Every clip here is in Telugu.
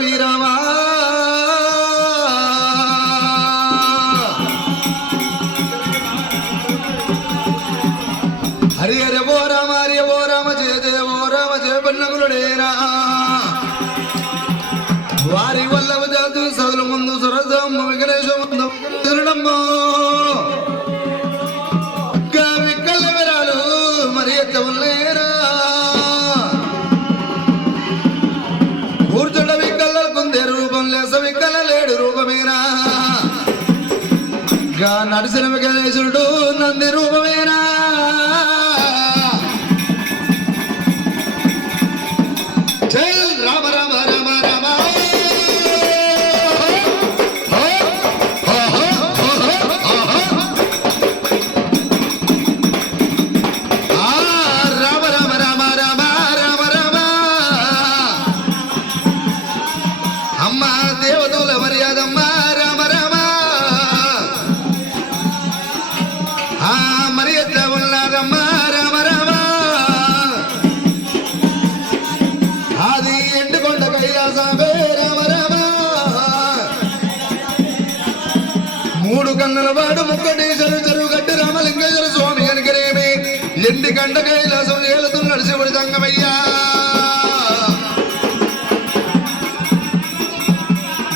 వీరమా హరి హరి ఓ రామ హరి ఓ రామ జయ జయ ఓ రామ జయ పన్నగులుడేరా వారి వల్ల జాతు సదుల ముందు సురజమ్మ విఘ్నేశ ముందు శరణమ్మ విక్కల విరాలు మరి ఎత్తవులేరా కూర్చుండ విక్కల కుందే రూపం లేస విక్కల లేడు రూపమేరా గా నడిసిన విఘ్నేశుడు నంది రూపమేరా వాడు ముక్కటేశ్వర చెరువుగట్టి రామలింగేశ్వర స్వామి కనుకరేమి ఎండి గంట కైలాసం ఏలుతున్నాడు శివుడి సంగమయ్యా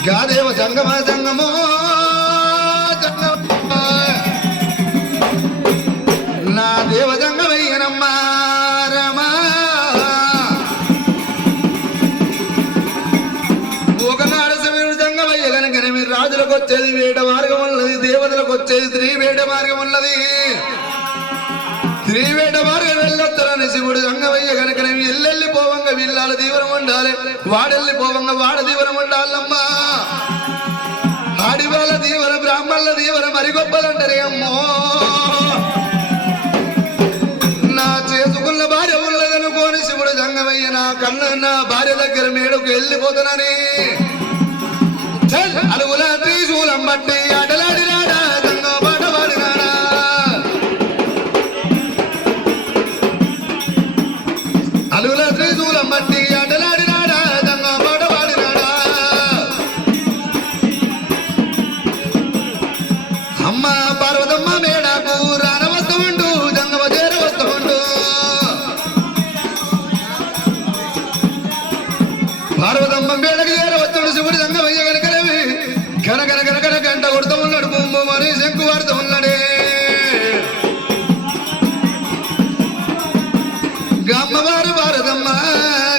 గాదేవ జంగమ జంగమో నా దేవ జంగమయ్యనమ్మా రమా ఒకనాడు శివుడు జంగమయ్య కనుకనేమి రాజులకు వచ్చేది వేట మార్గం ఉన్నది దేవతలకు వచ్చేది త్రివేట మార్గం ఉన్నది త్రివేట మార్గం వెళ్ళొస్తారని శివుడు సంగమయ్య కనుకనేమి ఎల్లెళ్ళి పోవంగా వీళ్ళ దీవరం ఉండాలి వాడెళ్ళి పోవంగా వాడ దీవరం ఉండాలమ్మా ఆడివాళ్ళ దీవర బ్రాహ్మణుల దీవర మరి గొప్పలంటారే అమ్మో నా చేసుకున్న భార్య ఉన్నదనుకోని శివుడు సంగమయ్య నా కన్ను నా భార్య దగ్గర మేడకు వెళ్ళిపోతానని అలుగుల త్రిశూలం బట్టి ఆటలాడినాడా తంగో పాట పాడినాడా అలుగుల త్రిశూలం బట్టి ఆటలాడినాడా తంగో పాట పాడినాడా అమ్మ పార్వతమ్మ మేడకు రానవద్దు ఉండు జంగమ చేరవద్దు ఉండు పార్వతమ్మ మేడకు చేరవచ్చుడు శివుడి సంగమయ్య గంట కొడుతూ ఉన్నాడు బొమ్మ మరి శంకు వాడుతూ ఉన్నాడే గమ్మవారు భారతమ్మ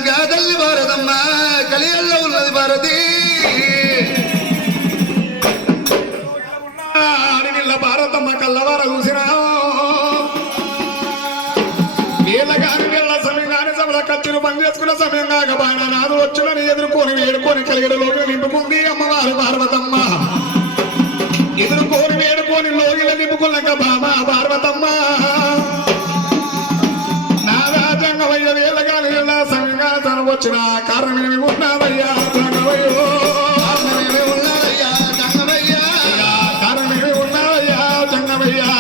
గాదల్లి భారతమ్మ కలియల్లో ఉన్నది భారతి అడిగిల్ల భారతమ్మ కల్లవార చూసినా వీళ్ళగాని వీళ్ళ సమయం కాని సభల ఖర్చులు బంద్ చేసుకున్న సమయం కాక బాగా నాదు వచ్చులని ఎదుర్కొని వేడుకొని కలిగడలోకి నింపుకుంది అమ్మవారు పార్వతమ్మ ఎదుర్కోని వేడుకోని లోగిల నింపుకున్నాక బామా పార్వతమ్మ నాదా జంగమయ్య వేళ్ళగాని వీళ్ళ సమయంగా తను వచ్చిన కారణమేమి ఉన్నావయ్యా జంగమయ్యో కారణమేమి ఉన్నావయ్యా జంగమయ్యా కారణమేమి ఉన్నావయ్యా జంగమయ్యా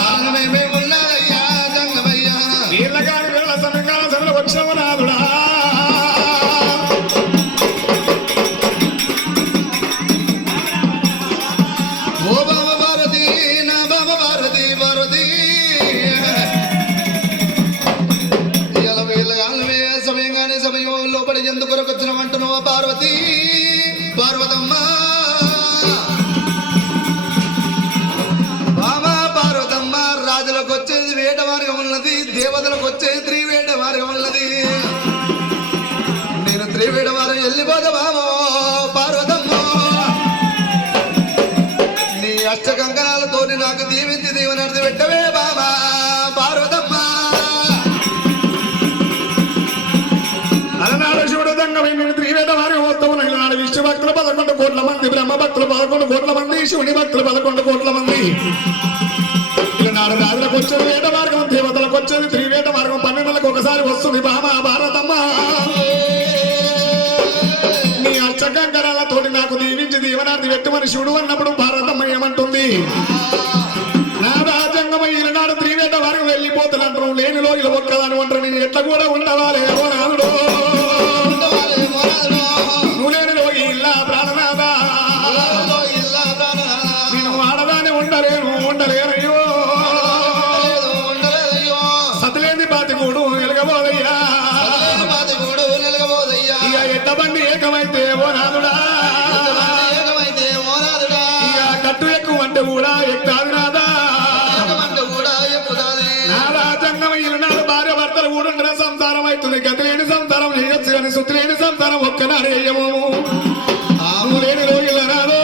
కారణమేమి ఉన్నావయ్యా జంగమయ్యా వీళ్ళగాని వీళ్ళ సమయంగా సభలు వచ్చినవ నాదుడా ఎందుకొరకు వచ్చినమంటున్నావా పార్వతి పార్వతమ్మ బామా పార్వతమ్మ రాజులకు వచ్చేది వేట మార్గం ఉన్నది దేవతలకు వచ్చేది త్రివేట మార్గం ఉన్నది నేను త్రివేట మార్గం వెళ్ళిపోతా బామో పార్వతమ్మ నీ అష్ట కంకణాలతో నాకు దీవించి దీవెనర్థి పెట్టవే బామా పార్వతమ్మ అలనాడు శివుడు దంగమైన త్రివేట మార్గం వస్తాము ఈనాడు విష్ణు భక్తులు 11 కోట్ల మంది బ్రహ్మ భక్తులు 11 కోట్ల మంది శివుని భక్తులు 11 కోట్ల మంది ఈనాడు రాజులకు వచ్చేది వేట మార్గం దేవతలకు వచ్చేది త్రివేట మార్గం 12 ఒకసారి వస్తుంది బామా భారతమ్మ నీ అష్టకంకరాలతోటి నాకు దీవించి దీవనార్థి పెట్టమని శివుడు అన్నప్పుడు భారతమ్మ ఏమంటుంది నా రాజ్యాంగమై ఈనాడు త్రివేట మార్గం వెళ్ళిపోతున్నట్టు లేనిలో ఇలా ఒక్కదాని ఒంటరి నేను ఎట్లా కూడా ఉండవాలే ఓ రాదుడో నువ్వు లేని బండి ఏకమైతే ఓ నాదుడా ఏకమైతే ఓనాదుడా ఇక కట్టు ఎక్కువ అంటే కూడా ఎక్కుతాది నాదా ఏకమంటే కూడా ఎక్కుతాది నాదా జంగమ ఈనాడు భార్య భర్తలు ఊడుండిన సంసారం అవుతుంది గతి లేని సంసారం చేయొచ్చు కానీ శుద్ధి లేని సంసారం ఒక్కనాడు వేయము నువ్వు లేని రోజుల రాదు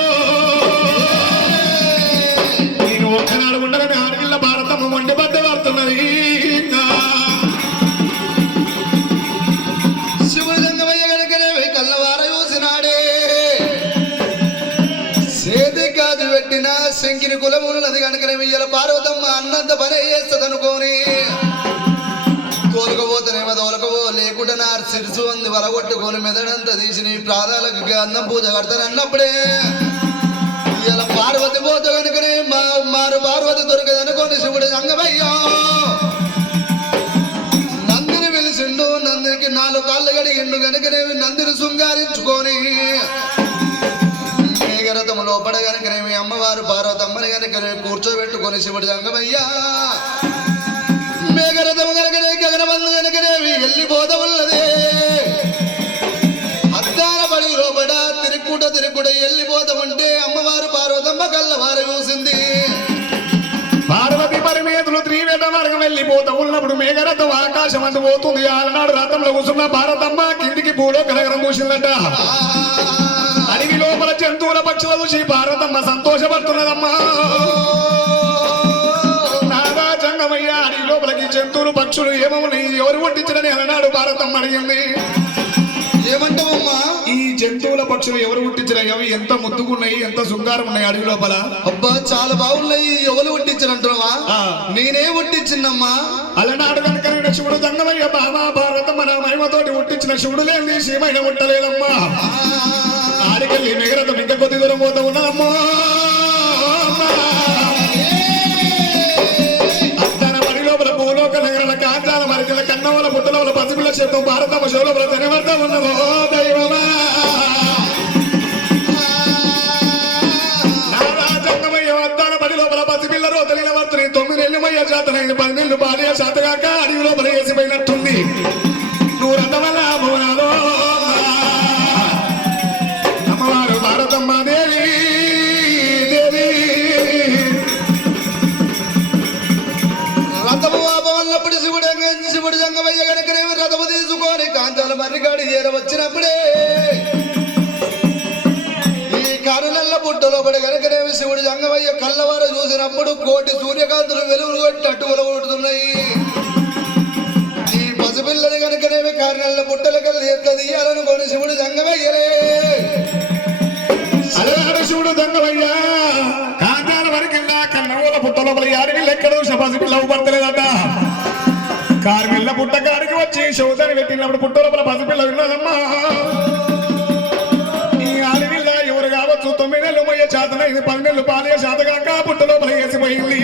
నేను ఒక్కనాడు ఉండగానే ఆడపిల్ల భారతమ్మ మొండి పడ్డ పడుతున్నది శివుడు రంగమయ్య గనుకనే కళ్ళవార చూసినాడే సేది కాదు పెట్టిన శంకిని కులమున్నది కనుకనే ఇయ్యాల పార్వతమ్మ అన్నంత పని చేస్తదనుకోని తోలుకపోతేనేమో తోలకపో లేకుండా నా సిరుసు అంది వలగొట్టుకొని మెదడంతా తీసి నీ ప్రాణాలకు గంధం పూజ కడతానన్నప్పుడే ఇలా పార్వతి పోతే కనుకనే మారు పార్వతి దొరకదనుకోని శివుడు రంగమయ్యా నందిని వెలిసిండు నందినికి 4 కాళ్ళు గడిగిండు కనుకనేవి నందిని శృంగారించుకొని మేఘరథము లోపల కనుకనేమి అమ్మవారు పార్వతమ్మని కనుకనే కూర్చోబెట్టుకొని శివుడు రంగమయ్యా మేఘరథము కనుకనే గగనమందు కనుకనేవి వెళ్ళిపోత ఉన్నదే అద్దాల బడి లోపల తిరుక్కుట వెళ్ళిపోత ఉంటే అమ్మవారు పార్వతమ్మ కళ్ళవారు చూసింది పార్వతి పరిమేతులు త్రివేట మార్గం వెళ్ళిపోతా ఉన్నప్పుడు మేఘరథం ఆకాశం అందు పోతుంది ఆలనాడు రథంలో కూర్చున్న భారతమ్మ కిందికి భూలోక నగరం కూసిందట అడవి లోపల జంతువుల పక్షుల చూసి భారతమ్మ సంతోషపడుతున్నదమ్మా నాదా జంగమయ్య అడవి లోపలికి జంతువులు పక్షులు ఏమవుని ఎవరు పుట్టించడని అలనాడు భారతమ్మ అడిగింది ఏమంటావమ్మా ఈ జంతువుల పక్షులు ఎవరు పుట్టించినాయి అవి ఎంత ముద్దుగున్నాయి ఎంత శృంగారం ఉన్నాయి అడవి లోపల అబ్బా చాలా బాగున్నాయి ఎవరు పుట్టించారంటున్నావా నేనే పుట్టించిన్నమ్మా అలనాడు కనుక శివుడు దంగమయ్య బామా భారతమ్మ నా మహిమతోటి పుట్టించిన శివుడు లేని సీమైన పుట్టలేదమ్మా ఆడికెళ్ళి మిగరతం ఇంకా కొద్ది దూరం పోతా ఉన్నదమ్మా అద్దన పడి లోపల భూలోక నగరాల కాంచాల మరికల కన్నవల పుట్టలవల పసిపిల్ల శబ్దం భారతమ్మ శోలోపల తెనవర్తా ఉన్నదో దైవమా పసిపిల్ల రోతలిన వర్తని 9 నెలలు మయ్య శాతనైంది 10 నెలలు బాల్య శాతగాక అడవి లోపల వేసిపోయినట్టుంది నువ్వు రండవల్ల భువనాలో అమ్మవారు భారతమ్మ దేవి దేవి రథము ఆపవన్నప్పుడు శివుడు జంగమయ్య గనుకనేవి రథము తీసుకొని కాంచాల మర్రిగాడి చేరవచ్చినప్పుడే కారునల్ల పుట్టలో పడి కనుకనేవి శివుడు జంగమయ్య కళ్ళవారు చూసినప్పుడు 1 కోటి సూర్యకాంతులు వెలుగులు కొట్టినట్టు వెలుగుడుతున్నాయి ఈ పసిపిల్లని కనుకనేవి కారునల్ల పుట్టలకెళ్ళి తీయాలనుకోని శివుడు జంగమయ్యలే అలనాడు శివుడు దంగమయ్య కాంచాల వరకెళ్ళా కన్నవల పుట్ట లోపల యాడికి ఎక్కడ పసిపిల్ల పడతలేదట కారుమిల్ల పుట్ట కాడికి వచ్చి శౌదాన్ని పెట్టినప్పుడు పుట్ట లోపల పసిపిల్ల విన్నదమ్మా 9 నెలలు మయ్య శాతనైంది 10 నెలలు బాల్య శాతగాక పుట్ట లోపల వేసిపోయింది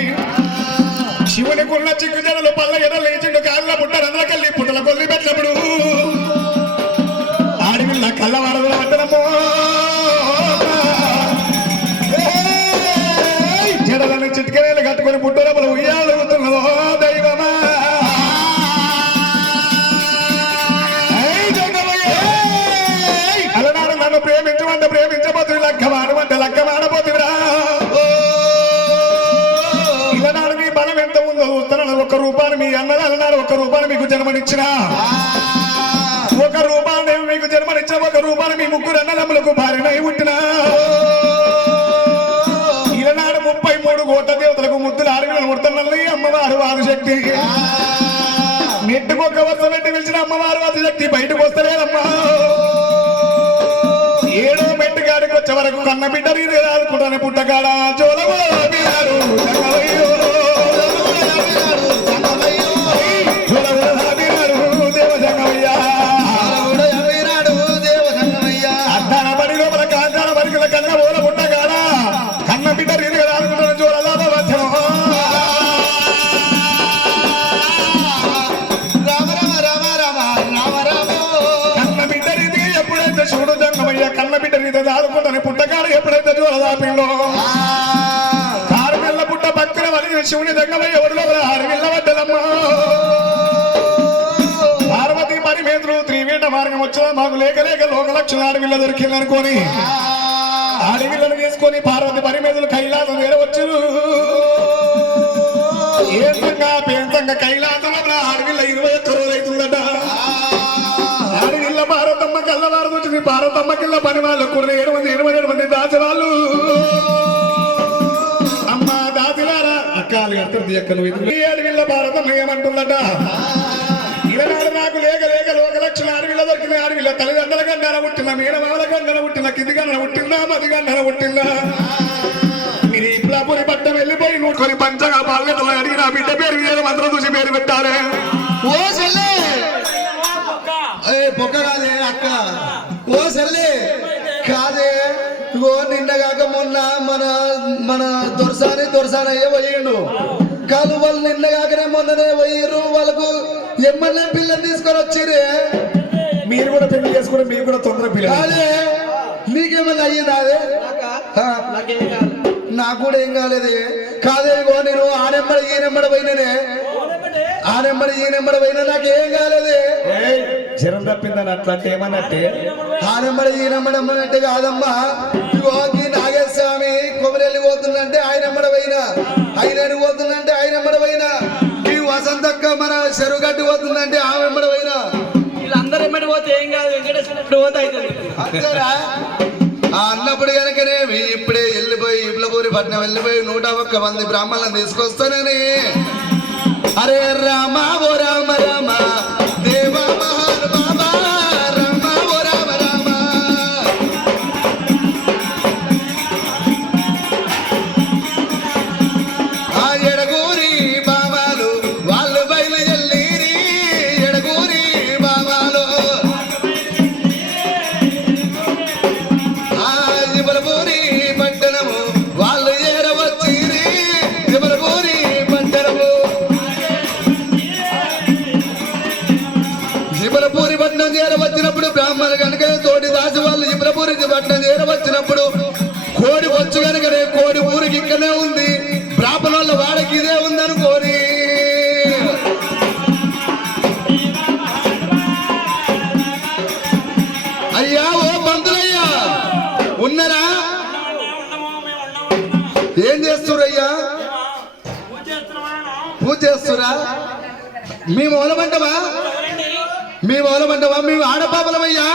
శివునికున్న చిక్కు జడలు పల్ల ఎడలు లేచిండు కాళ్ళ పుట్ట రంధ్రకెళ్ళి పుట్టల కొల్లి పెట్టినప్పుడు ఆడివిల్ల కళ్ళ వారదుల పట్టడమో జడలను చిట్కనేలు కట్టుకొని పుట్ట లోపల ఉయ్యాలుతున్నదో దైవమా అలనాడు నన్ను ప్రేమించమంటే ప్రేమించబోతుంది లక్కమానమంటే లక్కమానబోతురా ఇలనాడు మీ బలం ఎంత ఉందో చూస్తున్నాను 1 రూపాయి మీ అన్నది అలనాడు 1 రూపాయి మీకు జన్మనిచ్చిన 1 రూపాయి మీకు జన్మనిచ్చిన 1 రూపాయి మీ 3 అన్నదమ్ములకు భార్యనై పుట్టిన ఇలనాడు 33 కోట్ల దేవతలకు ముద్దులు ఆడవిలను ముడుతున్నది అమ్మవారు ఆదిశక్తి నెట్టుకొక్క వరుస పెట్టి పిలిచిన అమ్మవారు ఆదిశక్తి బయటకు వస్తలేదమ్మా 7వ మెట్టు గాడికి వచ్చే వరకు కన్న బిడ్డ రీతి రాదుకుంటానే పుట్టగాడ జోలగులారు అద్దాన బడి లోపల కాంచాల వరకుల కన్న ఓల పుట్టగాడ కన్న బిడ్డ రీతి రాదుకుంటానే జోలదాబ వచ్చను కన్న బిడ్డ రీతి ఎప్పుడైతే శివుడు జంగమయ్య కన్న బిడ్డ రీతి దాదుకుంటానే పుట్టగాడ ఎప్పుడైతే జోలదాపిండో కారుమెల్ల పుట్ట భక్తుల వలిగిన శివుని జంగమయ్య ఒడిలో 6 నెలల వడ్డలమ్మ పార్వతి పరిమేతులు త్రివేట ఏట మార్గం వచ్చా మాకు లేక లేక లోకలక్షణ ఆడవిల్ల దొరికింది అనుకోని ఆడవిల్లను తీసుకొని పార్వతి పరిమేదులు కైలాసం వేరవచ్చు పేంతంగా కైలాసం ఆడవిల్ల 21 రోజులు అవుతుందట ఆడవిల్ల పార్వతమ్మ కల్లవారు వచ్చింది పార్వతమ్మ కిల్ల పని వాళ్ళు కుర్ర 7 మంది దాచవాళ్ళు అమ్మ దాచిలారా అక్కాలు కడుతుంది అక్కలు ఆడవిల్ల పార్వతమ్మ ఏమంటుందట ఇలనాడు నాకు లేక లేక లోకలక్షణ ఆడవిల్ల దొరికిన ఆడవిల్ల తల్లిదండ్రుల గండాన పుట్టిన మీనమాల గండాన పుట్టిన కింది గండాన పుట్టిందా మది గండాన పుట్టిందా మీరు ఇట్లాపురి పట్టం వెళ్ళిపోయి నూడుకొని పంచగా బాల్యతలు అడిగిన బిడ్డ పేరు మీద మంత్రం చూసి పేరు పెట్టాలి ఓ సెల్లే పొక్క కాదే అక్క ఓ సెల్లే కాదే ఓ నిన్నగాక మొన్న మన మన దొరసానయ్య పోయిండు కాదు వాళ్ళు నిన్నగాకనే మొన్ననే పోయిర్రు వాళ్ళకు ఎమ్మెల్యే పిల్లని తీసుకొని వచ్చిరే మీరు కూడా పెళ్లి చేసుకుని మీరు కూడా తొందర పిల్లలు కాదే నీకేమన్నా అయ్యిందా అదే నాకు కూడా ఏం కాలేదే కాదే నేను ఆ నెంబర్ ఈ నెంబర్ పోయిననే ఆ నెంబర్ ఈ నెంబర్ పోయినా నాకు ఏం కాలేదే జ్వరం తప్పిందని అట్లా అంటే ఏమన్నట్టే ఆ నెంబర్ ఈ నెంబర్ అమ్మనంటే కాదమ్మా ఇగోకి నాగేశ్వామి కొబ్బరి పోతుందంటే ఆయన నెంబర్ పోయినా ఆయన పోతుందంటే ఆయన నెంబర్ పోయినా ఈ వసంతక్క మన చెరుగడ్డి పోతుందంటే ఆ నెంబర్ పోయినా వీళ్ళందరూ ఎమ్మడి పోతే ఏం కాదు వెంకటేశ్వర పోతే అవుతుంది అంతేరా అన్నప్పుడు కనుకనే ఇప్పుడే వెళ్ళిపోయి ఇబ్లపూరి పట్నం వెళ్ళిపోయి 101 మంది బ్రాహ్మణులను తీసుకొస్తానని అరే రామ ఓ రామ రామ దేవ మహానుభావ రామ ఓ రామ రామ ఆ ఎడగూరి బాబాలు వాళ్ళు బయలుదేరి ఎడగూరి బాబాలు ఆ ఇబలపూరి పట్టణము వాళ్ళు ఏరవచ్చిరి ఇబలపూరి పట్టణము జిబలపూరి పట్టణం చేరవచ్చినప్పుడు బ్రాహ్మణులు కనుక తోటి దాసి వాళ్ళు జిబలపూరి పట్టణం చేరవచ్చినప్పుడు కోడి వచ్చు కనుకనే కోడి ఊరికి ఇక్కడనే ఉంది బ్రాహ్మణ వాళ్ళ వాడకి ఇదే ఉందనుకోని అయ్యా ఓ పంతులయ్యా ఉన్నారా ఏం చేస్తురయ్యా పూజ చేస్తురా మీ మూలమంటవా మేము ఆడపాపలమయ్యా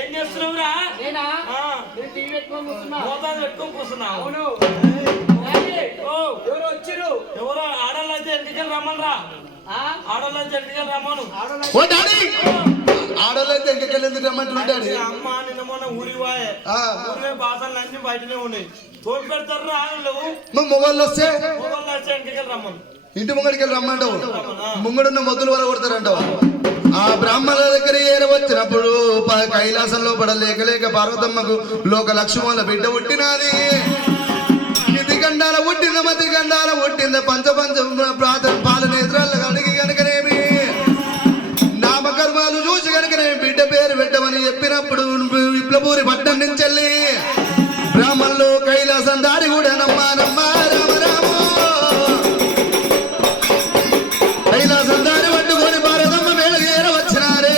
ఏం చేస్తున్నావురా పెట్టుకొని కూర్చున్నావు ఎవరు వచ్చిరు ఎవరో ఆడోళ్ళు అయితే ఎంటికలు రమ్మనరా ఆడోళ్ళు అయితే ఎంటికలు రమ్మను ఓ డాడీ ఆడోళ్ళైతే ఇంకెళ్ళి ఎందుకు రమ్మంటుంటాడు అమ్మ నిన్న మొన్న ఊరివాయే ఊరివే బాసలు అన్ని బయటనే ఉన్నాయి తోడు పెడతారు ఆడలు మొగోళ్ళు వస్తే మొగోళ్ళు అయితే ఎంటికలు రమ్మను ఇంటి ముంగడికి వెళ్ళి రమ్మంటావు ముంగడున్న మొద్దులు వల్ల కొడతారంటావు ఆ బ్రాహ్మణుల దగ్గర ఏరవచ్చినప్పుడు కైలాసంలో పడలేక లేక పార్వతమ్మకు లోక లక్ష్మణుల బిడ్డ పుట్టినది ఇది గండాల పుట్టింద మతి గండాల పుట్టింద పంచ ప్రార్థన పాల నేత్రాలు అడిగి కనుకనేమి నామకర్మాలు చూసి కనుకనే బిడ్డ పేరు పెట్టమని చెప్పినప్పుడు విప్లపూరి పట్టణం నుంచి వెళ్ళి బ్రాహ్మణులు కైలాసం దారి కూడా నమ్మా రామ రామ కైలాసం దారి పట్టుకొని భారతమ్మ మేళ వచ్చినారే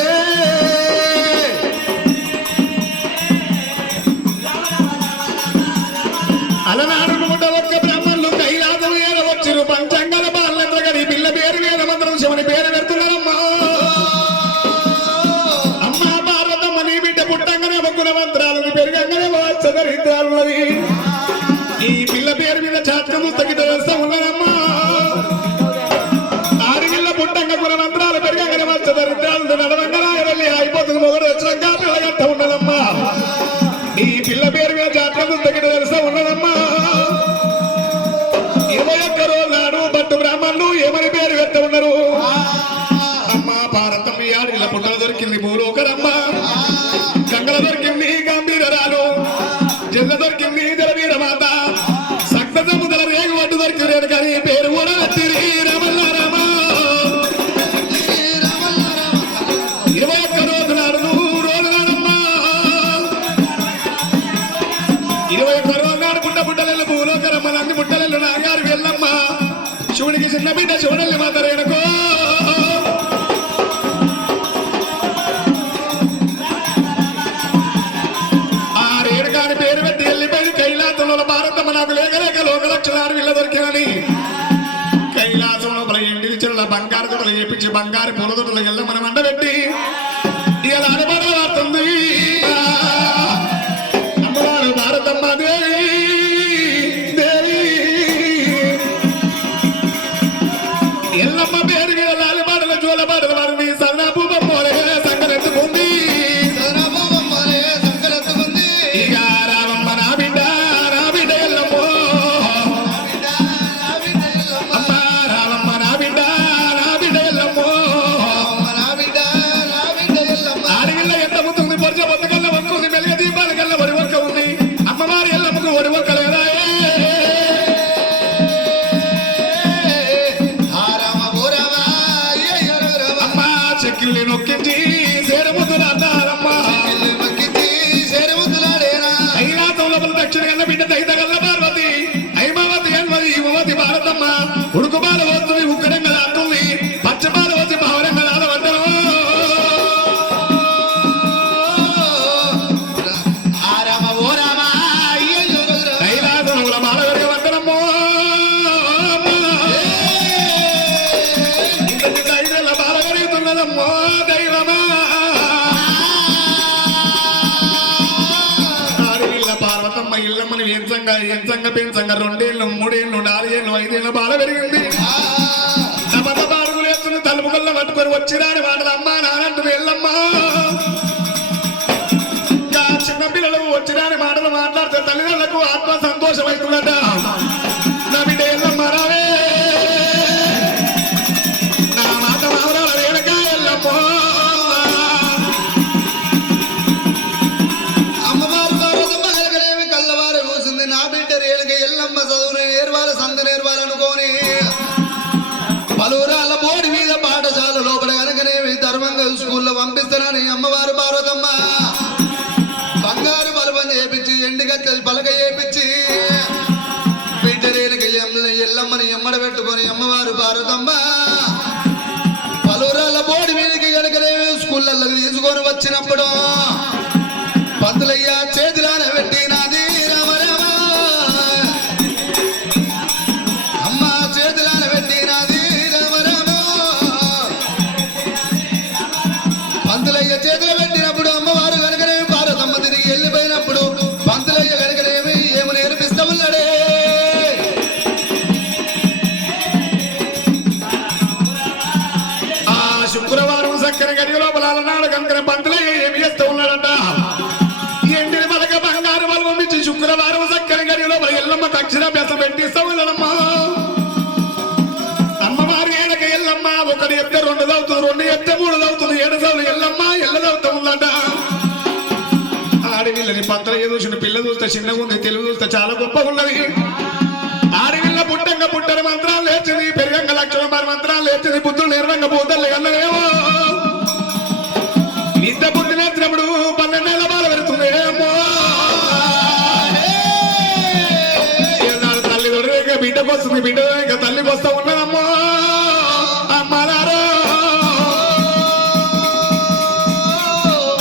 అలనాడు 101 బ్రాహ్మణులు కైలాసం ఏరవచ్చురు పంచాంగాల బాలంతా గది పిల్ల పేరు మీద మంత్రం శివుని పేరు పెడుతున్నారమ్మా అమ్మ పార్వతమ్మ నీ బిడ్డ పుట్టంగానే మొక్కుల మంత్రాలు పెరుగంగానే చదరిద్రాలున్నది ఈ పిల్ల పేరు మీద చాత్కము తగ్గితే వేస్తా ఉన్నదమ్మా ఆడిగిల్ల పుట్టంగా కుల మంత్రాలు పెరుగంగానే చదరిద్రాలు నడవంగా వెళ్ళి అయిపోతుంది మొగడు వచ్చినాక పిల్లగట్ట ఉన్నదమ్మా ఈ పిల్ల పేరు మీద జాతకము తగ్గితే వేస్తా ఉన్నదమ్మా 21 రోజు నాడు బట్టు బ్రాహ్మణులు ఏమని పేరు పెట్ట ఉన్నారు అమ్మ పార్వతమ్మ ఆడిగిల్ల పుట్టలు దొరికింది భూలోకరమ్మ గంగల దొరికింది గంభీరాలు జల్ల దొరికింది జలవీరమాత సక్త సముద్ర రేగు వడ్డు దొరికిరేను కానీ పేరు కూడా వచ్చిరి రామల్ల రామ 21 రోజు నాడు 100 రోజు నాడమ్మా 21 రోజు నాడు పుట్టలెల్లు భూలోకరమ్మ నంది పుట్టలెల్లు నాగారు వెళ్ళమ్మ శివుడికి చిన్న బిడ్డ శివుడల్లి మాత రేణుకో పూజలు చేపించి బంగారు పూలదొడ్లు ఎల్ల మనం అండబెట్టి ఇలా అనుభవాడుతుంది అమ్మవారు భారతమ్మ దేవి దేవి ఎల్లమ్మ పేరు మీద లాలిబాటల జోలబాటల వారు మీ సదనాపు బొమ్మలే సంగరెత్తుకుంది ఇక రామమ్మ నా బిడ్డ ఎల్లమ్మో అమ్మ రామమ్మ నా బిడ్డ ఎల్లమ్మో ఆడగిల్ల ఎంత ముందుంది పొరచ బొత్తకల్ల వంకుంది మెలుగ దీపాల కల్ల ఒడి ఒక్క ఉంది అమ్మవారి ఎల్లమ్మకు ఒడి ఒక్క లేదా అమ్మ చెక్కిల్ని నొక్కించి సేరముద్దులు అన్నారమ్మా దక్షిణ కన్న బిడ్డ దైత కల్ల పార్వతి ఐమావతి అన్వది హిమవతి భారతమ్మ ఉడుకు బాల వస్తుంది ఉక్కరంగా దాస్తుంది పచ్చ బాల వచ్చి భావరంగా దాదవంతరం దైలాసనముల బాలవర్గ వంతనమ్మో దైవల బాలగరుగుతున్నదమ్మో దైవమా పార్వతమ్మ ఇల్లమ్మని ఎంచంగా పెంచంగా 2 ఏళ్ళు 3 ఏళ్ళు 4 ఏళ్ళు 5 ఏళ్ళు బాల పెరిగింది సమత బాడుగులు వేస్తుంది తలుపుగల్ల పట్టుకొని వచ్చిరాని వాడలు అమ్మ నానంటుంది ఎల్లమ్మ ఇంకా చిన్నపిల్లలు వచ్చిరాని మాటలు మాట్లాడితే తల్లిదండ్రులకు ఆత్మ సంతోషం అవుతుందట నా బిడ్డ ఎల్లమ్మ రావే నా మాట మావరాల రేణుక ఎల్లమ్మ నా బిడ్డ రేణుక ఎల్లమ్మ చదువుని నేర్వాల సంత నేర్వాలనుకోని పలువురాళ్ళ బోడి మీద పాఠశాల లోపల కనుకనేవి ధర్మంగా స్కూల్లో పంపిస్తానని అమ్మవారు పార్వతమ్మ బంగారు బలబంది చేపించి ఎండుగత్త పలక చేపించి బిడ్డ రేణుక ఎల్లమ్మని ఎమ్మడ పెట్టుకొని అమ్మవారు పార్వతమ్మ పలువురాళ్ళ బోడి మీదకి కనుకనేవి స్కూళ్ళల్లో తీసుకొని వచ్చినప్పుడు పంతులయ్య చేతులాన పెట్టి నాది చేతులు పెట్టినప్పుడు అమ్మవారు కనుకనేమి పార్వతమ్మ తిరిగి వెళ్ళిపోయినప్పుడు పంతులయ్య కనుకనేమి ఏమి నేర్పిస్తా ఉన్నాడే ఆ శుక్రవారం చక్కని గడి లోపల నాడు కనుక పంతులయ్య ఏమి చేస్తూ ఉన్నాడంట ఎండిని మలక బంగారు బలం పంపించి శుక్రవారం చక్కని గడి లోపల ఎల్లమ్మ అక్షరాభ్యాసం పెట్టిస్తా ఉన్నాడమ్మా అమ్మవారు ఏడక ఎల్లమ్మ 1 చెప్తే 2 చదువుతుంది 2 చెప్తే 3 చదువుతుంది 7 చదువు ఎల్లమ్మ చదువుతా ఉందంట ఆడవిల్లని పత్ర చూసిన పిల్ల చూస్తే చిన్నగా ఉంది తెలుగు చూస్తే చాలా గొప్పగా ఉన్నది ఆడవిల్ల పుట్టని మంత్రాలు లేచింది పెరుగంగ లక్ష్మణ మంత్రాలు లేచింది బుద్ధులు నిర్వంగ బూతలు అన్నవేమో నిద్ర బుద్ధి నేర్చినప్పుడు 12 ఏళ్ళ బాల పెడుతుంది ఏమో తల్లి దొరికి బిడ్డకు వస్తుంది బిడ్డ ఇంకా తల్లికి వస్తా ఉన్నదమ్మో అమ్మలారో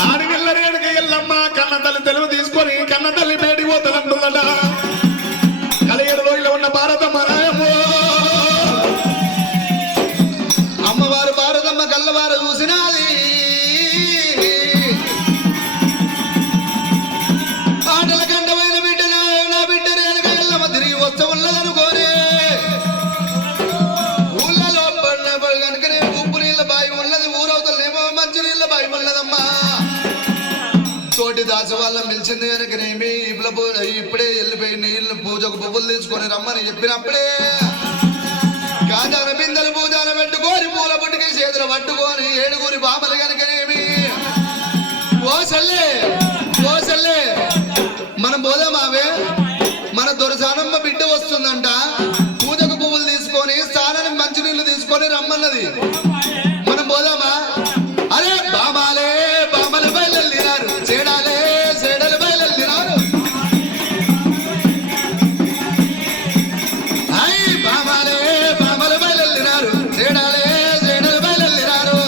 ఆడవిల్ల రేణుక ఎల్లమ్మ కన్న తల్లి తెలుగు తీసుకొని కన్న తల్లి బయటికి పోతానంటుందట కలిగేడు రోజులో ఉన్న భారతమ్మ రాయమ్మో అమ్మవారు భారతమ్మ కల్లవారు చూసినది ఆటల కండమైన బిడ్డ నా బిడ్డ రేణుక ఎల్లమ్మ తిరిగి వస్తూ ఉన్నదనుకోని ఊళ్ళలో కనుకనే ఉప్పు నీళ్ళ బావి ఉన్నది ఊరవుతలేమో మంచి నీళ్ళ బావి ఉన్నదమ్మా తోటి దాసి వాళ్ళ పిలిచింది కనుకనేమి ఇప్పుడే వెళ్ళిపోయి నీళ్ళు పూజకు పువ్వులు తీసుకొని రమ్మని చెప్పినప్పుడే గాజాన బిందెలు పూజాన పెట్టుకొని పూల పుట్టికి చేతులు పట్టుకొని 7 బామలు కనుకనేమి ఓసల్లే మనం పోదామావే మన దొరసానమ్మ బిడ్డ వస్తుందంట పూజకు పువ్వులు తీసుకొని స్నానానికి మంచి నీళ్లు తీసుకొని రమ్మన్నది మనం పోదామా అరే బామలు బయలుదేరారు సేడలు బయలుదేరారు బామలు బయలుదేరారు సేడలు బయలుదేరారు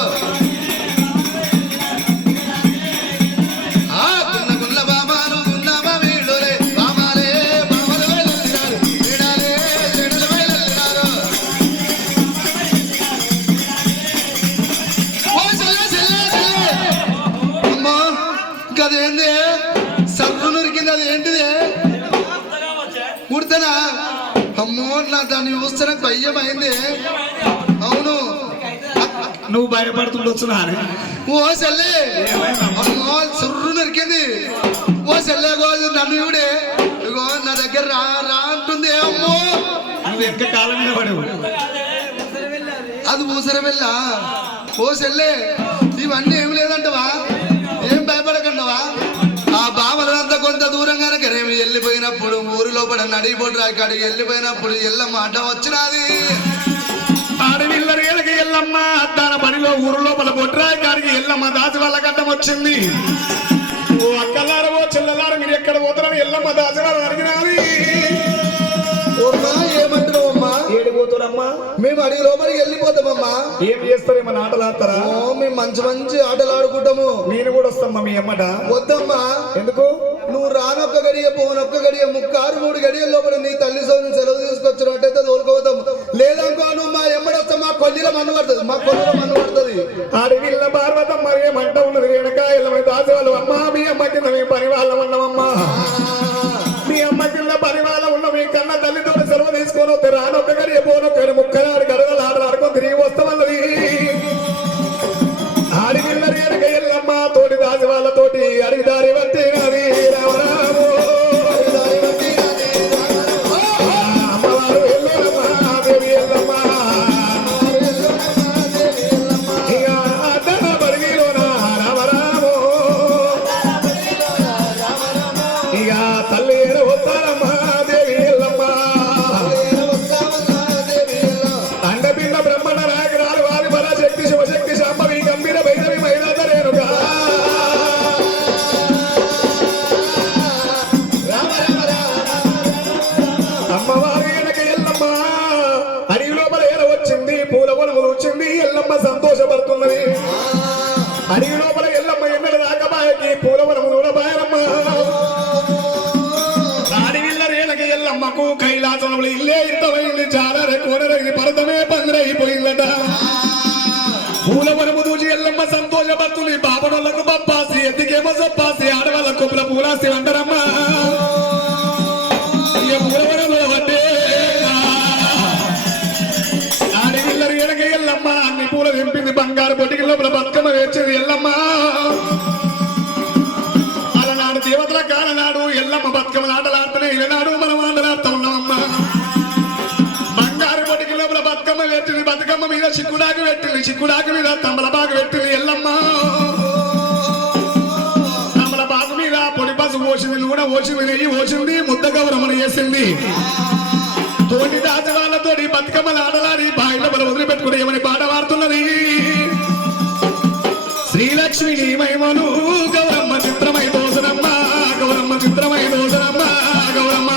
చూస్తేనా అమ్మో నా దాన్ని చూస్తే నాకు భయమైంది. అవును నువ్వు భయపడుతుండొచ్చు నానే. ఓ సెల్లే అమ్మో సుర్రు నరికింది. ఓ సెల్లే నన్ను ఇవిడే ఇగో నా దగ్గర రా రా అంటుంది. అమ్మో నువ్వు ఎంత కాలం మీద పడవు. అది ఊసర వెళ్ళ. ఓ సెల్లే ఇవన్నీ ఏమి లేదంటవా, ఏం భయపడకండవా. ఆ బామలంతా కొంత దూరంగానే కరేమి వెళ్ళిపోయినప్పుడు ఊరు లోపల నడిపోటు రాకాడికి వెళ్ళిపోయినప్పుడు ఎల్లమ్మ అడ్డం వచ్చినది. ఆడవిల్లరేళ్ళకి ఎల్లమ్మ అద్దాన పనిలో ఊరు లోపల బొట్రాయి కాడికి ఎల్లమ్మ దాసి వాళ్ళ గడ్డం వచ్చింది. ఓ అక్కలారు ఓ చెల్లలారు మీరు ఎక్కడ పోతారని ఎల్లమ్మ దాసి వాళ్ళు అడిగినాది. ఏమంటున్నావు అమ్మా? ఏడు పోతారమ్మా? మేము అడిగి లోపలికి వెళ్ళిపోతామమ్మా. ఏం చేస్తారేమో ఆటలు ఆడతారా? మేము మంచి మంచి ఆటలు ఆడుకుంటాము. నేను కూడా వస్తామ్మా మీ అమ్మట. వద్దమ్మా. ఎందుకు? నువ్వు రానొక్క గడియ పోనొక్క గడియ 3 గడియల లోపల నీ తల్లి సోదరుని సెలవు తీసుకొచ్చినట్టయితే తోలుకోతాం. లేదనుకో నువ్వు మా ఎమ్మడొస్తా మా కొల్లిలో మన్ను పడుతుంది, మా కొల్లిలో మన్ను పడుతుంది. ఆడవిల్ల పార్వతం మరి ఏమంట ఉన్నది వెనక ఎల్లమ్మ దాసి వాళ్ళు. అమ్మా మీ అమ్మ కింద మేము పని వాళ్ళ ఉన్నామమ్మా. మీ అమ్మ కింద పని వాళ్ళ ఉన్న మీ కన్నా తల్లితో సెలవు తీసుకొని వస్తే రానొక్క గడియ పోనొక్క ముక్కలాడి గడగలు ఆటలాడుకొని తిరిగి వస్తామన్నది. ఆడవిల్ల రేణుక ఎల్లమ్మ తోటి దాసి వాళ్ళతోటి అడిగి దారి బట్టి రామరాము అమ్మవారు ఎల్లమ్మ దేవి ఎల్లమ్మ ఇక అడ్డ బడిలోన రామరాము ఇక తల్లి వస్తారమ్మ దేవి ఎల్లమ్మ అండపిండ బ్రహ్మణ నాయకురాలు వారి బల శక్తి శివశక్తి శాంభవి గంభీర భైరవి మైనాథ రేణుక అమ్మవారి వెనక ఎల్లమ్మ అడవి లోపల ఏర వచ్చింది. పూల పొలము వచ్చింది. ఎల్లమ్మ సంతోషపడుతున్నది. అడవి లోపల ఎల్లమ్మ ఎన్నడ రాకబాయకి పూల పొలము చూడబాయరమ్మ. అడవిల్ల రేణకి ఎల్లమ్మకు కైలాసంలో ఇల్లే ఇంతమైంది. చాలా కోడరైంది. పరదమే పందిరైపోయిందట. పూల పొలము చూసి ఎల్లమ్మ సంతోషపడుతుంది. బాబడోళ్లకు బప్పాసి ఎత్తికేమో సొప్పాసి ఆడవాళ్ళ కొప్పుల పూలాసి అంటారమ్మా. ఆడవిల్లరు ఎనక ఎల్లమ్మ అన్ని పూల తెంపింది. బంగారు బొట్టికి లోపల బతుకమ్మ వేర్చింది ఎల్లమ్మ. అలనాడు దేవతల కాలనాడు ఎల్లమ్మ బతుకమ్మ ఆటలాడుతూనే ఇలనాడు మనం ఆటలాడుతూ ఉన్నామమ్మ. బంగారు బొట్టికి లోపల బతుకమ్మ వేర్చింది. బతుకమ్మ మీద చిక్కుడాకు పెట్టింది. చిక్కుడాకు మీద తమలపాకు పెట్టింది ఎల్లమ్మ. తమలపాకు మీద పొడి పసు పోసింది. నూనె పోసింది. నెయ్యి పోసింది. ముద్ద గౌరమ్మను చేసింది. తోటి దాసి వాళ్ళతోటి బతుకమ్మలు ఆడలాడి బాయిల బల వదిలిపెట్టుకుని ఏమని పాట పాడుతున్నది. శ్రీలక్ష్మి నీ మహిమలు గౌరమ్మ చిత్రమై దోసనమ్మ. గౌరమ్మ చిత్రమై దోసనమ్మ. గౌరమ్మ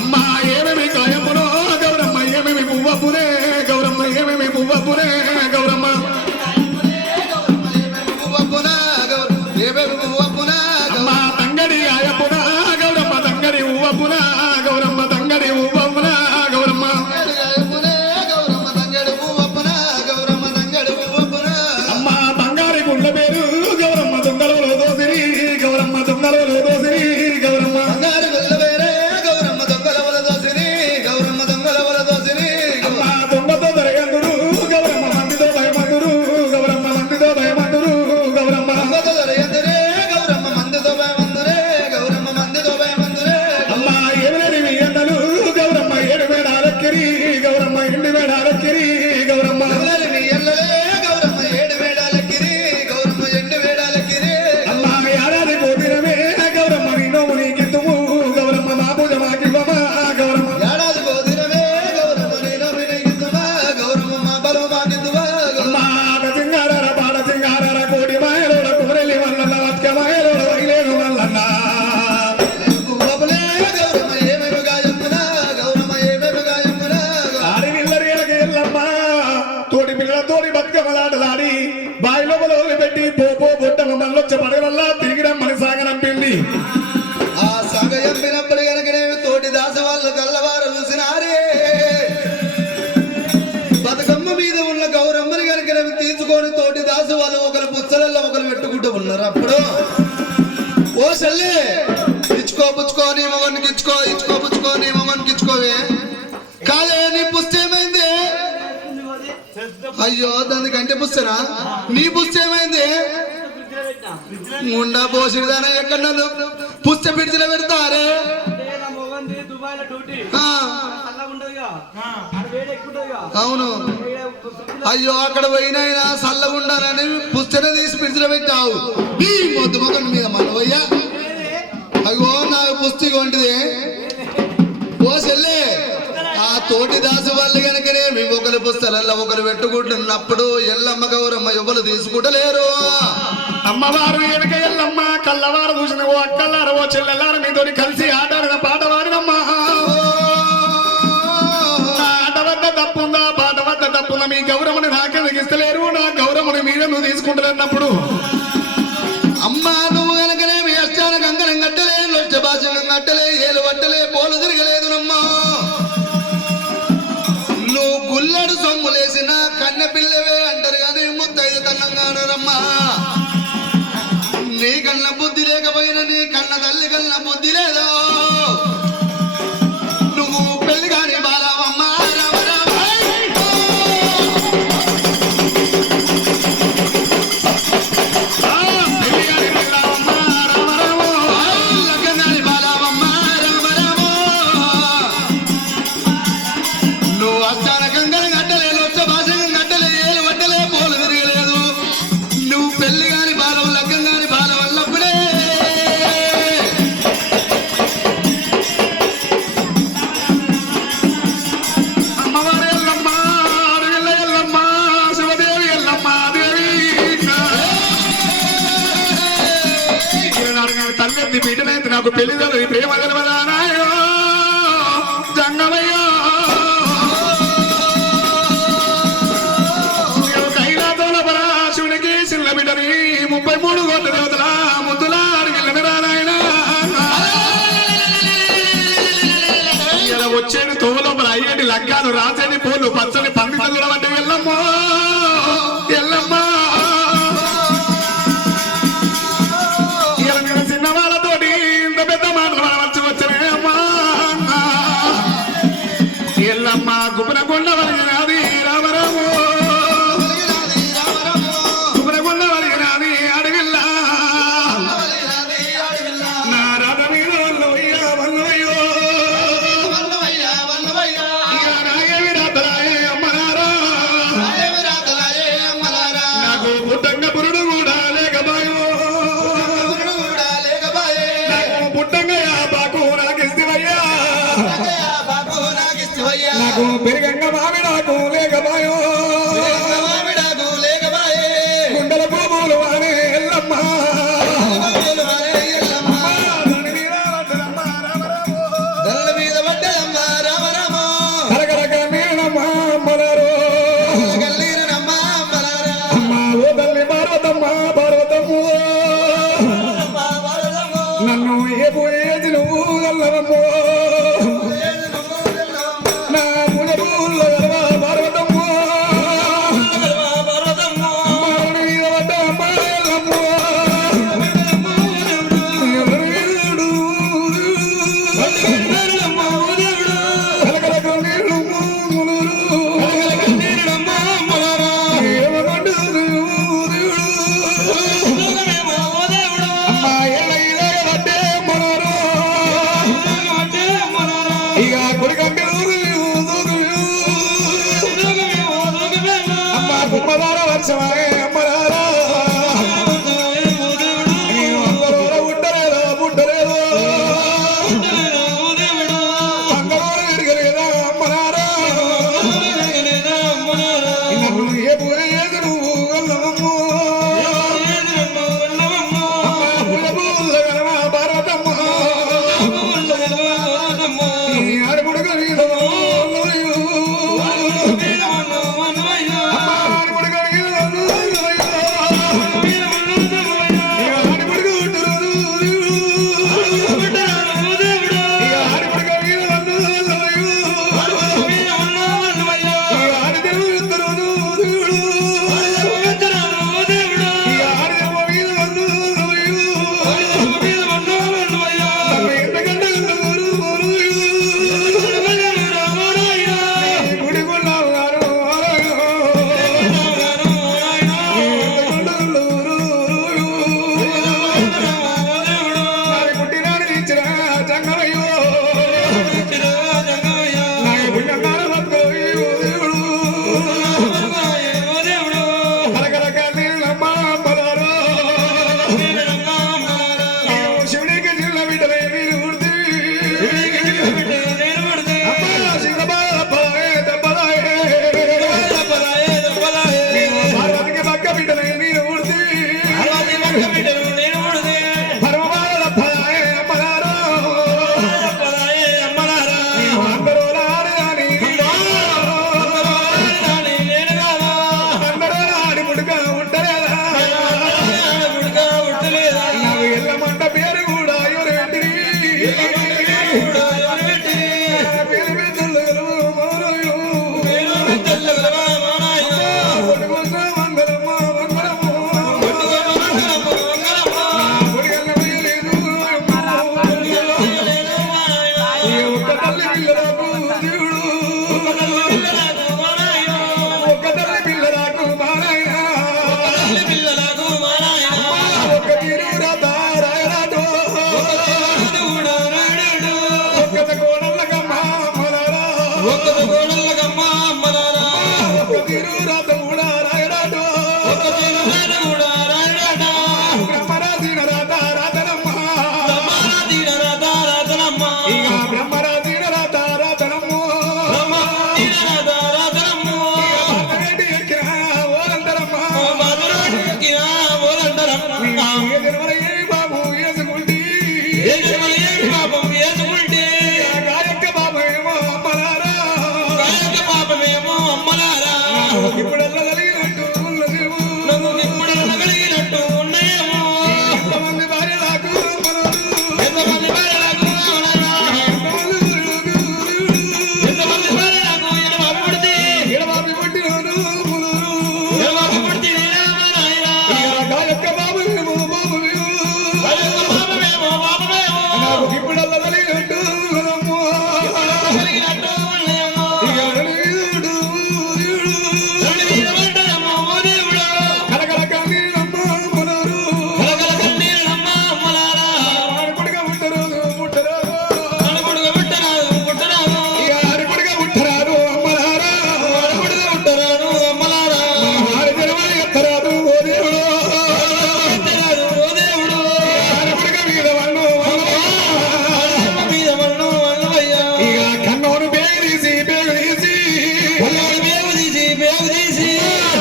అమ్మ ఏమేమి కాయమునో గౌరమ్మ ఏమేమి పువ్వపురే. గౌరమ్మ ఏమేమి పువ్వపురే. గౌరమ్మ అమ్మ తంగడి ఆయపున గౌరమ్మ తంగడి ఊవపున. గౌరమ్మ తంగడి ఊవపున. గౌరమ్మ అమ్మ బంగారి గుండ్ల పేరు గౌరమ్మ దొంగలలో దోసిరి. గౌరమ్మ దొంగలలో దోసిరి. గౌరమ్మ అమ్మ దొంగతో దరగందురు. గౌరమ్మ మందితో భయమందురు. గౌరమ్మ మందితో భయమందురు. గౌరమ్మ అమ్మ ఏమిలేని మీ ఎండలు. గౌరమ్మ ఏడు మేడాలెక్కిరి. గౌరమ్మ ఎండి మేడాలెక్కిరి. గౌరమ్మ అమ్మ ఏడాది పోతినమే. గౌరమ్మ నీ నోము నీకిద్దుము. గౌరమ్మ మా పూజ మాకివ్వమా. గౌరమ్మ అమ్మ ఆట సింగార పాట సింగార కోడి మాయలోడ కుమరెల్లి వల్లన్న వత్క మాయలోడ వైలేను వల్లన్న. ఆడవిల్లరేళ్ళకి ఎల్లమ్మ తోటి పిల్లలతోటి బతుకమ్మలాటలాడి బావి లోపల వదిలిపెట్టి పోపో బొట్టమ్మ మళ్ళొచ్చ పడగలల్లా తిరిగి రమ్మని సాగనంపింది. ఆ సగ ఎంపినప్పుడు కనుకనే తోటి దాస వాళ్ళు కల్లవారు చూసినారే. బతుకమ్మ మీద ఉన్న గౌరమ్మని కనుక తీసుకొని తోటి దాసు వాళ్ళు ఒకరు పుచ్చలల్లో ఒకరు పెట్టుకుంటూ ఉన్నారు. అప్పుడు ఓ చెల్లి ఇచ్చుకో పుచ్చుకో నీ మొగనికి ఇచ్చుకో ఇచ్చుకో పుచ్చుకో నీ మొగనికి ఇచ్చుకోవే కాదే నీ పుస్తు ఏమైంది అయ్యో దానికంటే పుస్తనా నీ పుస్తు ఏమైంది ముండా పోసిదానా ఎక్కడ నన్ను పుస్త పిడిచిలో పెడతారే అవును అయ్యో అక్కడ పోయినైనా చల్లగుండాలని పుస్తనే తీసి పిడిచిలో పెట్టావు నీ మొద్దు మొగన్ మీద మనవయ్యా అయ్యో నాకు పుస్తకం వంటిది ఓ చెల్లే ఆ తోటి దాసు వాళ్ళు కనుకనే మీ ఒకరి పుస్తకాలలో ఒకరు పెట్టుకుంటున్నప్పుడు ఎల్లమ్మ గౌరమ్మ ఎవరు తీసుకుంటలేరు అమ్మవారు వెనక ఎల్లమ్మ కళ్ళవారు చూసిన ఓ అక్కలారు ఓ చెల్లెల్లారు మీతో కలిసి ఆడాడిన పాట వాడినమ్మా ఆట వద్ద తప్పుందా పాట వద్ద తప్పుందా మీ గౌరమ్మని నాకెందుకు ఇస్తలేరు నా గౌరమ్మని మీద నువ్వు తీసుకుంటారన్నప్పుడు అమ్మా నువ్వు కనుకనే మీ అష్టాన కంకణం కట్టలే లొచ్చ భాషణం కట్టలే ఏలు పట్టలే పోలు తిరగలేదు నమ్మా నువ్వు గుల్లడు సొమ్ములేసిన కన్నె పిల్లవే అంటారు కానీ ముత్తైదు తన్నంగాను రమ్మా నీ కన్న బుద్ధి లేకపోయినా నీ కన్న తల్లి కన్న బుద్ధి లేదో నువ్వు పెళ్లి కాని బాలవమ్మా రామ రామ లగ్గనాని బాలవమ్మ రామ రామ నువ్వు అష్టాన కంకణం కట్టలే లొచ్చ భాషం కట్టలే ఏలు పట్టలే పోలు తిరగలేదు నువ్వు పెళ్లి కాని బాలవు లగ్గం కాని బాల వల్లప్పుడే అమ్మవారు ఎల్లమ్మ అడవిల్ల ఎల్లమ్మ శివదేవి ఎల్లమ్మ దేవి తల్లి బిడ్డనైతే నాకు పెళ్లి ఈ ప్రేమ గలవదానాయో జంగమయ్యో కైలాసంలో పరాశివునికి చిన్న బిడ్డని 33 కోట్ల దేవతల ముద్దులా అడిగిల్లని రానాయన ఇలా వచ్చేది తోవలోపల అయ్యేది లగ్గాలు రాసేది పూలు పచ్చని పండితులు వంటి ఎల్లమ్మ ఎల్లమ్మ ఇలా నేను చిన్న వాళ్ళతోటి ఇంత పెద్ద మాటలు వచ్చి వచ్చనే అమ్మా ఎల్లమ్మ గుబున కొండ వలిగినది రామరాము గుబున కొండ వలిగినది అడవిల్లా నా రథ మీద వల్లవయ్యా వల్లవయ్యో ఇక నాగేవి రాతరాయే అమ్మనారా నాకు పుట్టంగ పురుడు కూడా లేకబాయో నాకు పుట్టంగ యాపాకు నాకిస్తివయ్యా నాకు పెరిగంగ మామిడాకు లేకబాయో గుండెల పువ్వులు వానే ఎల్లమ్మ కరకరక నీలమ్మ అమ్మలారో అమ్మ ఓ తల్లి పార్వతమ్మ పార్వతమ్మ నన్ను ఏ పోయేది నువ్వు గల్లవమ్మో నా మునబూల్లో గలవా పార్వతమ్మ అమ్మని మీద పడ్డ అమ్మ ఎల్లమ్మ ఎవరు వీరుడు? కలకలకు నీళ్ళు మూలురు. ఏమగొండు దేవుడు. అమ్మ ఎల్లయ్యలే పడ్డే మనరు. ఇక కుడికంపెలు అమ్మ కుమ్మదార వర్షమాయే అమ్మరారా అందరూ పుట్టలేదో పుట్టలేదో అంగళూరు విరగలేదా అమ్మరారా నన్ను ఏ పూజ చేసి నువ్వు వల్లవమ్మో అమ్మ పూజ పూజ గలవా భారతమ్మ ఈ అడుగుడు కలిగిన దేవుడు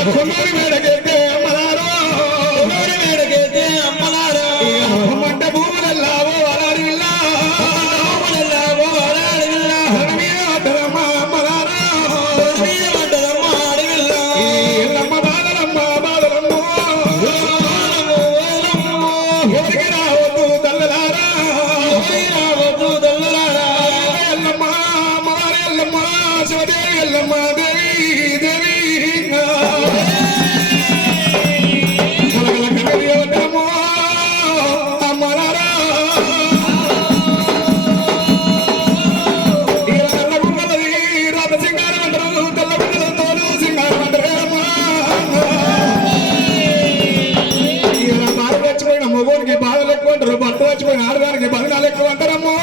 కొల్లూరి మేడకెత్తే అమ్మలారా కొల్లూరి మేడకెత్తే అమ్మలారా మంట భూములెల్లా ఓ అలాడిల్లా భూములెల్లా ఓ అలాడిల్లా మీద పడ్డదమ్మ అమ్మలారా మీద పడ్డదమ్మ అడవిల్లా ఎల్లమ్మ బాలలమ్మ బాలలమ్మ ఎవరికి రావద్దు తల్లలారా రావద్దు దొల్లలారా ఎల్లమ్మ మారి ఎల్లమ్మ శివదేవి ఎల్లమ్మ దేవి దేవి కలగల కనలి వడ్డమ్మ అమ్మలారా ఇలా తెల్లగున్నది రాత సింగారం అంటారు తెల్లగున్నది తోలు సింగారం అంటారు ఇలా బాధ వచ్చిపోయిన మగోనికి బాధలు ఎక్కువ అంటారు భర్త వచ్చిపోయిన ఆడదానికి బదనాలు ఎక్కువ అంటారమ్మో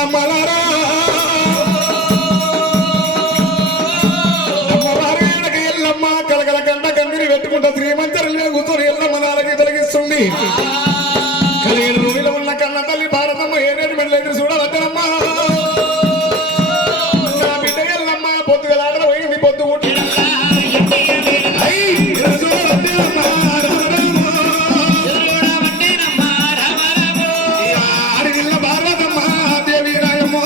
అమ్మలారా అమ్మవారి వెనక ఎల్లమ్మ కలగల గంట కందిని పెట్టుకుంటా శ్రీమంతరులే కూతురు ఎల్లమ్మ నాలకి తొలగిస్తుంది కలిగిన రోజులు ఉన్న కన్న తల్లి భారతమ్మ ఏడేడు మెడలు ఎదురు చూడవద్దనమ్మా నా బిడ్డ ఎల్లమ్మ పొద్దుగల ఆడలు పోయింది పొద్దు ఊటి ఆడిగిల్ల భారతమ్మ దేవి రాయమ్మ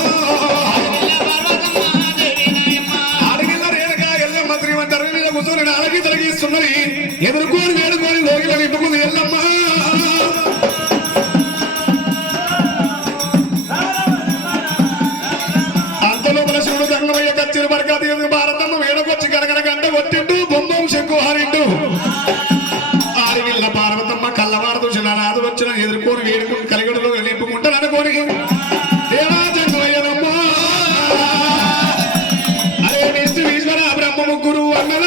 ఆడిగిల్ల రేణుక ఎల్లమ్మ శ్రీమంతరు మీద కూర్చొని నాలకి తొలగిస్తున్నది ఎదుర్కొని వేడుకొని లోగిల నింపుకుంది ఎల్లమ్మ అంతలోపల శివుడు గంగమయ్య కచ్చిరు బరకాతి భారతమ్మ వేడకొచ్చి గనగన గంట కొట్టిండు బొమ్మం శంకు హారిండు ఆరిగిల్ల పార్వతమ్మ కళ్ళవారు చూసిన రాదు వచ్చిన ఎదుర్కొని వేడుకొని కలిగడలో నింపుకుంటాను అనుకోని దేవా జంగమయ్యనమ్మ అరే విష్ణు ఈశ్వర బ్రహ్మ ముగ్గురు అన్నల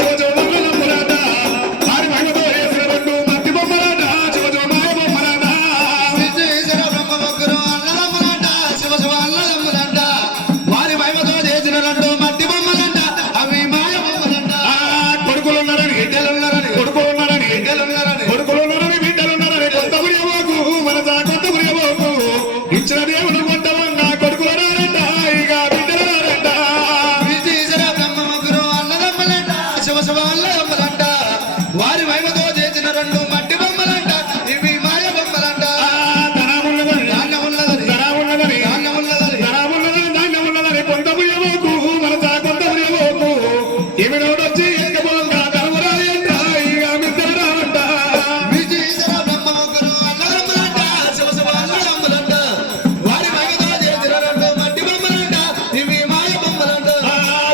శివజోమన్నలమ్ములాట వారి మహిమతో వేసిన రెండు మట్టి బొమ్మలాట శివజోమాయ బొమ్మలాట విశ్వేశ్వర బ్రహ్మ ముగ్గురు అన్నదమ్ములంట శివ శివ అన్నదమ్ములంట వారి మహిమతో చేసిన రెండు మట్టి బొమ్మలంట అవి మాయ బొమ్మలంట కొడుకులున్నారని బిడ్డలున్నారని కొడుకులున్నారని బిడ్డలున్నారని కొడుకులున్నారని బిడ్డలున్నారని కొత్త ప్రియబోకు మనసా కొత్త ప్రియబోకు ఇచ్చిన దేవుడు కొట్టవన్న కొడుకులన్నారంట ఇక బిడ్డలన్నారంట విశ్వేశ్వర బ్రహ్మ ముగ్గురు అన్నదమ్ములంట శివ శివ అన్నదమ్ములంట వారి మహిమతో చేసిన రెండు మట్టి బొమ్మలంట ఇవి మాయ బొమ్మలంట ధనమున్నదని ధాన్యం ఉన్నదని ధనమున్నదని ధాన్యం ఉన్నదని ధనమున్నదని ధాన్యమున్నదని కొంత ప్రియబోకు మనసా కొంత ప్రియబోకు ఏమినోడొచ్చి ఎక్కబోగా ధనమురాయంట ఇక మిత్రురావంట విశ్వేశ్వర బ్రహ్మ ముగ్గురు అన్నదమ్ములంట శివ శివ అన్నదమ్ములంట వారి మహిమతో చేసిన రెండు మట్టి బొమ్మలంట ఇవి మాయ బొమ్మలంట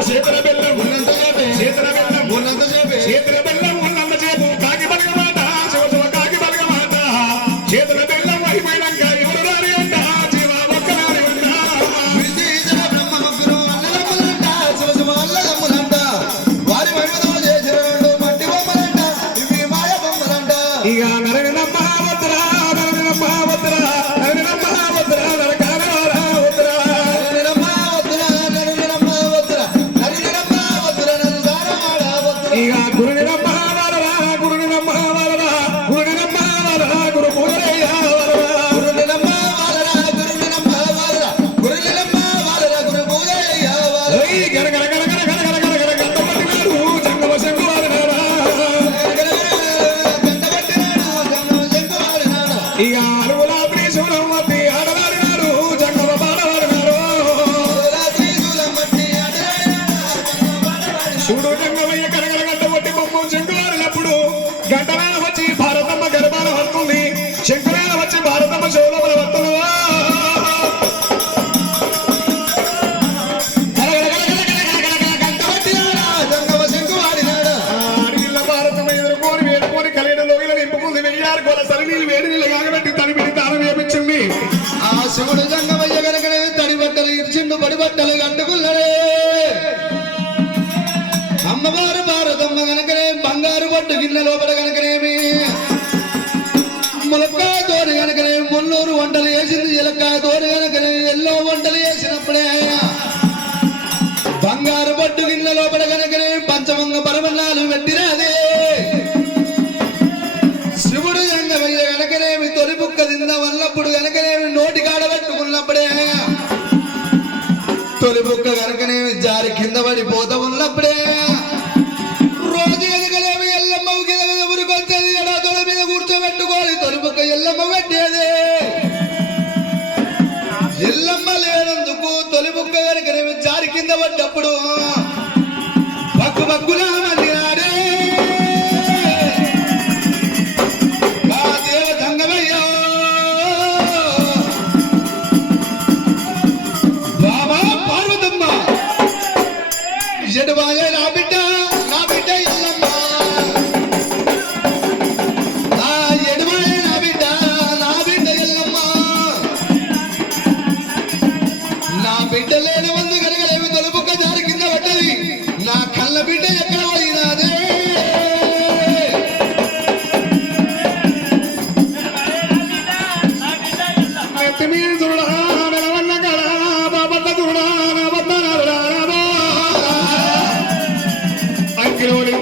చేతుల బెల్లం ఉన్నంతసేపే చేతుల బెల్లం ఉన్నంతసేపే చేతుల బెల్లం ఉన్నంత చేపు కాకి బలగమాట శివ కాకి బలగమాట చేతుల బెల్లం అయిపోయినాక ఎవరు రాని అంట జీవ ఒక్కరాని అంట విశ్వేశ్వర బ్రహ్మ ముగ్గురు అన్నదమ్ములంట శివ శివ అన్నదమ్ములంట వారి మహిమతో చేసిన రెండు మట్టి బొమ్మలంట ఇవి మాయ బొమ్మలంట ఇక నరవినమ్మ వద్దురా నరవినమ్మ వద్దురా నరవినమ్మ వద్దురా నరకాల వద్దురా నరినమ్మ వద్దురా నరినమ్మ వద్దురా నరినమ్మ వద్దురా నరిసారమాడ వద్దురా ఇక గురునినమ్మ వాలరా గురునినమ్మ వాలరా గురునినమ్మ వాలరా గురు పూజరయ్య వాలరా గురునినమ్మ వాలరా గురునినమ్మ వాలరా గురునినమ్మ వాలరా గురు పూజయ్య వాలరా ఏయ్ గర గర గర గర గర గర గర గర గంట పట్టినారు జంగమ శంకు వాలరా ఇక అరువులాత్రి శివనమ్మతి ఆడలాడినారు జంగమ పాడవాడినారు శివుడు జంగమయ్య కరగల గంట కొట్టి బొమ్మ శంకులాడినప్పుడు గంటనాల వచ్చి భారతమ్మ గర్భాల వస్తుంది శంకురాల వచ్చి భారతమ్మ శివలోపల వస్తుంది అడిగిల్ల భారతమ్మ ఎదుర్కొని వేడుకొని కలిగిన లోగిల నింపుకుంది వెయ్యారు గోల సరినీళ్ళు వేడి నీళ్ళు కాగబెట్టి తనిపిడి తాను వేపించింది ఆ శివుడు జంగమయ్య గనకనే తడి బట్టలు ఇచ్చిండు బడి బట్టలు కట్టుకున్నాడే అమ్మవారు భారతమ్మ గనకనే బంగారు పట్టు గిన్నె లోపల గనకనేమి ములక్కాయ తోడు గనకనే మున్నూరు వంటలు వేసింది ఎలక్కాయ తోడు గనకనే ఎల్లో వంటలు వేసినప్పుడే బంగారు పట్టు గిన్నె లోపల గనకనే పంచమంగ పరమన్నాలు పెట్టినదే శివుడు జంగమయ్య గనకనేమి తొలి బుక్క తింద వల్లప్పుడు గనకనేమి నోటి కాడ పెట్టుకున్నప్పుడే తొలి బుక్క గనకనేమి జారి కింద పడిపోతా ఉన్నప్పుడే బిడ్డ ఎక్కడ పోయినాదే నెత్తి మీద చూడా నెలవన్న కడ బాబన్న చూడా నా బద్దనాడు రాబో అంకిలోని